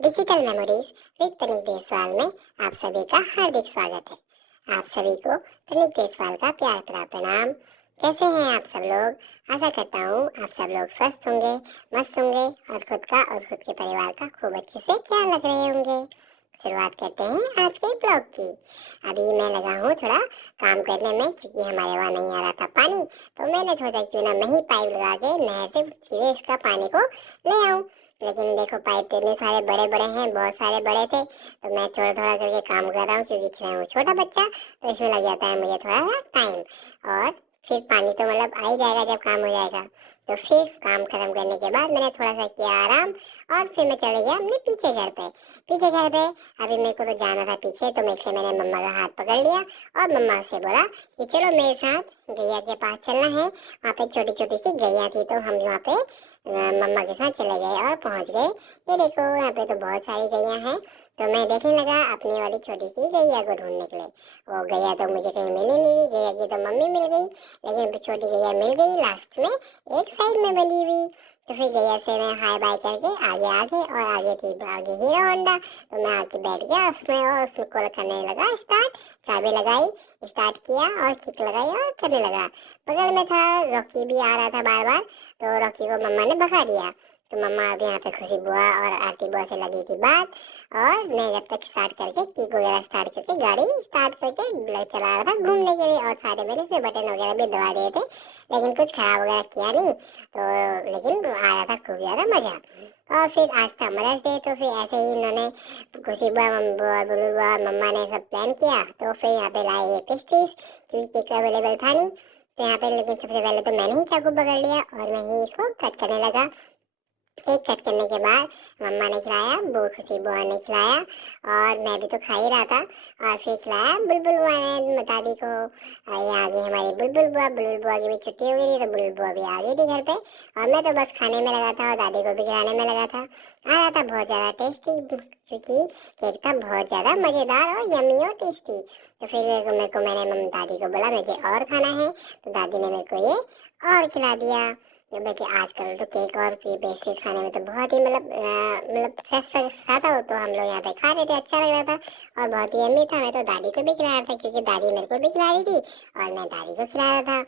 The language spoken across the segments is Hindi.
डिजिटल मेमोरीज विद तनिक देसवाल में आप सभी का हार्दिक स्वागत है। आप सभी को तनिक देसवाल का प्यार भरा प्रणाम। कैसे हैं आप सब लोग? आशा करता हूँ आप सब लोग स्वस्थ होंगे, मस्त होंगे और खुद का और खुद के परिवार का खूब अच्छे से ख्याल रख रहे होंगे। शुरुआत करते हैं आज के ब्लॉग की। अभी मैं लगा हूँ थोड़ा काम करने में, क्योंकि हमारे वहाँ नहीं आ रहा था पानी, तो मैंने सोचा क्यों ना मैं ही पाइप लगा के नहर से सीधे इसका पानी को ले आऊँ। लेकिन देखो पाइप तो इतने सारे बड़े बड़े हैं, बहुत सारे बड़े थे, तो मैं थोड़ा थोड़ा करके काम कर रहा हूँ, क्योंकि मैं हूँ छोटा बच्चा, तो इसमें लग जाता है मुझे थोड़ा सा टाइम। और फिर पानी तो मतलब आ ही जाएगा जब काम हो जाएगा। तो फिर काम खत्म करने के बाद मैंने थोड़ा सा किया आराम, और फिर मैं चले गया अपने पीछे घर पे। पीछे घर पे अभी मेरे को तो जाना था पीछे, तो मैं इसलिए मैंने मम्मा का हाथ पकड़ लिया और मम्मा से बोला कि चलो मेरे साथ गैया के पास चलना है। वहाँ पे छोटी छोटी सी गैया थी, तो हम वहाँ पे मम्मा के साथ चले गए और पहुंच गए। ये देखो यहाँ पे तो बहुत सारी गैया हैं, तो मैं देखने लगा अपनी वाली छोटी सी गैया को ढूंढने के लिए। वो गैया तो मुझे कहीं मिली नहीं, गैया की तो मम्मी मिल गई, लेकिन छोटी गैया मिल गई लास्ट में एक साइड में बनी हुई। तो फिर गैया से मैं हाय बाय करके आगे आगे, और आगे थी आगे हीरो होंडा, तो मैं आके बैठ गया उसमें और उसमें कॉल करने लगा स्टार्ट। चाबी लगाई, स्टार्ट किया और किक लगाई और करने लगा। बगल में था रॉकी भी आ रहा था बार बार, तो रॉकी को मम्मा ने भगा दिया। तो मम्मा अब यहाँ पे खुशी बुआ और आरती बुआ से लगी थी बात, और मैं जब तक स्टार्ट करके किक वगैरह स्टार्ट करके गाड़ी स्टार्ट करके चला रहा था घूमने के लिए, और सारे मैंने से बटन वगैरह भी दबा दिए थे, लेकिन कुछ खराब वगैरह किया नहीं। तो लेकिन आ रहा था खूब ज़्यादा मज़ा। और फिर आज था मदर्स डे, तो फिर ऐसे ही इन्होंने खुशी बुआ बुआ बुलू बुआ मम्मा ने सब प्लान किया, तो फिर यहाँ पे लाए ये पेस्ट्रीज, क्योंकि केक अवेलेबल था नहीं। तो यहाँ पे लेकिन सबसे पहले तो मैंने ही चाकू पकड़ लिया और मैं ही इसको कट करने लगा। केक कट करने के बाद मम्मा ने खिलाया, वो खुशी बुआ ने खिलाया, और मैं भी तो खा ही रहा था। और फिर खिलाया बुलबुल बुआ ने दादी को। ये आ गई हमारी बुलबुल बुआ। बुलबुल बुआ की भी छुट्टी हो गई थी, तो बुलबुल बुआ भी आ गई थी घर पे, और मैं तो बस खाने में लगा था और दादी को भी खिलाने में लगा था। आ रहा था बहुत ज़्यादा टेस्टी, क्योंकि केक था बहुत ज़्यादा मज़ेदार और यमी और टेस्टी। तो फिर मैंने दादी को बोला मुझे और खाना है, तो दादी ने मेरे को ये और खिला दिया। जब कि आजकल तो केक और पेस्ट्रीज खाने में तो बहुत ही फ्रेश फ्रेश था, तो हम लोग यहाँ पे खा रहे थे, अच्छा लग रहा था और बहुत ही यम्मी था। मैं तो दादी को भी खिला रहा था, क्योंकि दादी मेरे को भी खिला रही थी और मैं दादी को खिला रहा था।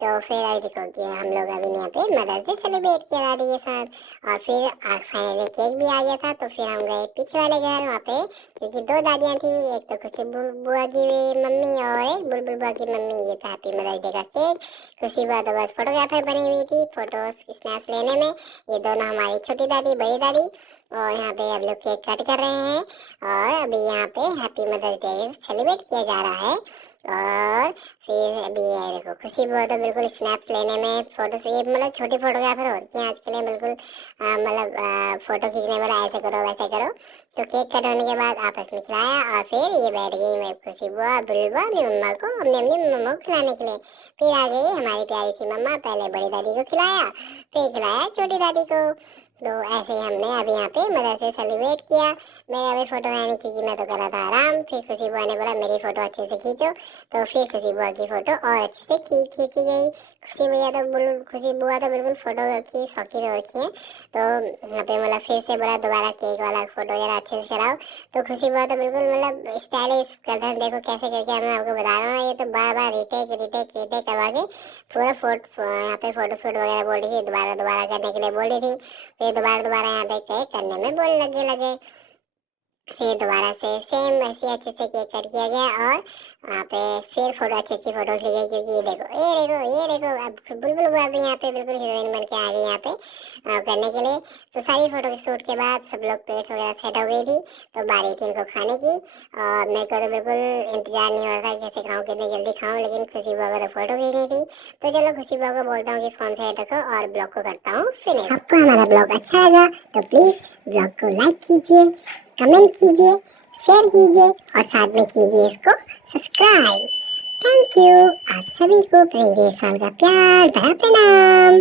तो फिर आई देखो कि हम लोग अभी यहाँ पे मदर्स डे सेलिब्रेट किया दादी के साथ। और फिर फाइनली केक भी आ गया था, तो फिर हम गए पीछे वाले घर वहाँ पे, क्योंकि दो दादियाँ थी, एक तो खुशी बुआ की मम्मी और एक बुलबुल बुआ की मम्मी। ये था हैप्पी मदर्स डे का केक। खुशी बुआ तो बस फोटोग्राफर बनी हुई थी, फोटो स्नैप्स लेने में। ये दोनों हमारी छोटी दादी बड़ी दादी, और यहाँ पे अब लोग केक कट कर रहे हैं, और अभी यहाँ पे हैप्पी मदर्स डे सेलिब्रेट किया जा रहा है। और फिर अभी ये देखो खुशी बुआ तो बिल्कुल स्नैप्स लेने में, फोटो से ये छोटी फोटोग्राफर हो रही है आजकल, ये बिल्कुल फोटो खींचने वाला, ऐसे करो वैसे करो। तो केक कट होने के बाद आपस में खिलाया, और फिर ये बैठ गई मैं खुशी बुआ बुलबुल बुआ अपनी मम्मा को, अपनी मम्मा को खिलाने के लिए। फिर आ गई हमारी प्यारी सी मम्मा, पहले बड़ी दादी को खिलाया, फिर खिलाया छोटी दादी को। तो ऐसे ही हमने अभी यहाँ पे मदर्स डे सेलिब्रेट किया। मैं अभी फोटो है नहीं, क्योंकि मैं तो कर रहा था आराम। फिर खुशी बुआ ने बोला मेरी फोटो अच्छे से खींचो, तो फिर खुशी बुआ की फोटो और अच्छे से खींची गई। खुशी बुआ तो बिल्कुल फोटो की शौकीन हो रखी है, तो यहाँ पे फिर से बोला दोबारा केक वाला फोटो जरा अच्छे से कराओ। तो खुशी बुआ तो बिल्कुल स्टाइलिश कर, देखो कैसे करके मैं आपको बता रहा हूँ, ये तो बार बार रिटेक रिटेक रिटेक करवा के पूरा यहाँ पे फोटो शूट वगैरह बोल रही थी, दोबारा दोबारा करने के लिए बोल रही थी। फिर दोबारा दोबारा यहाँ पे केक करने में बोल लगे। फिर दोबारा से सेम वैसे अच्छे से केक कट किया गया, और वहाँ पे फिर फोटो अच्छी फोटो ली गई, क्योंकि ये देखो अब बुलबुल बुआ भी यहाँ पे बिल्कुल हीरोइन बन के आ गई यहाँ पे करने के लिए। तो सारी फोटो के शूट के बाद सब लोग प्लेट वगैरह सेट हो गई थी, तो बारी थी इनको खाने की। और मेरे को तो बिल्कुल इंतजार नहीं हो रहा था कैसे खाऊँ, कितनी जल्दी खाऊँ, लेकिन खुशी बुआ को तो फोटो खींचनी थी। तो चलो खुशी बुआ को बोलता हूँ कि फोन साइड रखो और ब्लॉग को करता हूँ फिनिश। आपको हमारा ब्लॉग अच्छा लगा तो प्लीज ब्लॉग को लाइक कीजिए, कमेंट कीजिए, शेयर कीजिए और साथ में कीजिए इसको सब्सक्राइब। Thank you. आप सभी को प्रेम का प्यार भरा प्रणाम।